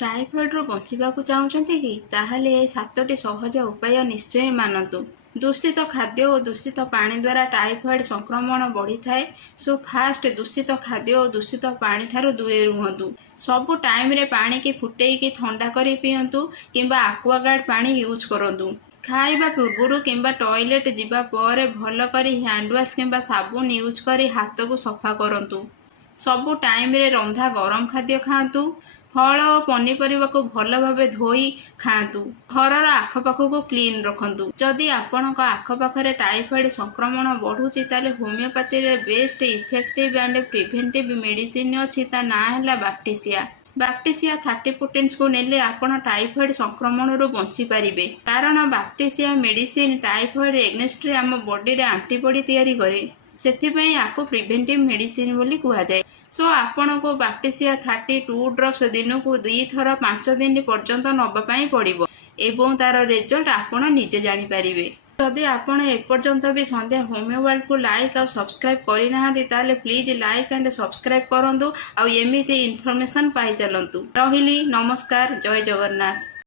Typhoid बचा चाहते कि ताहले ए 7टी सहज उपाय निश्चय मानतु। दूषित खाद्य और दूषित पानी द्वारा टाइफॉइड संक्रमण बढ़ी थाए। सो फास्ट दूषित खाद्य और दूषित पानी ठारू दूरे रुहतु। सबु टाइम रे पानी की फुटेई ठंडा करी पियंतु किंबा एक्वागार्ड पानी यूज करंतु। खाइबा पूर्वरु किंबा टॉयलेट जिबा परे भल करी हैंड वॉश किंबा साबुन यूज करी हाथ को सफा करंतु। सबु टाइम रे रंधा गरम खाद्य खातु। फल और पनीपरिया को भल भाव धोई खातु। घरर आखपाख को क्लीन रखंतु। जदि आपणक आखपाखे टाइफॉइड संक्रमण बढ़ुची ताले होमियोपैथी रे best effective and preventive medicine अच्छी ता ना है बैक्टीरिया। बैक्टीरिया 30 पोटेंस को नेले आपण टाइफॉइड संक्रमण रो बंची पारिबे। कारण बैक्टीरिया मेडिसिन टाइफॉइड एग्नेस्ट रे आम बॉडी रे एंटीबॉडी तैयारी करे। सेथिपई आको प्रिवेंटिव मेडिसिन बोली कुहा जाए। सो आपण को बैक्टीरिया 32 ड्रॉप्स दिन को 2 थर 5 दिन पर्यंत नबा पई पड़िबो एवं तार रिजल्ट आपण निजे जानि परिबे। जदि आपण एपर्यंत भी संध्या होमियो वर्ल्ड को लाइक और सब्सक्राइब करि नाहंती ताले प्लीज लाइक एंड सब्सक्राइब करंतु। आ एमिति इन्फॉर्मेशन पाई चलंतु। रहिली नमस्कार। जय जगन्नाथ।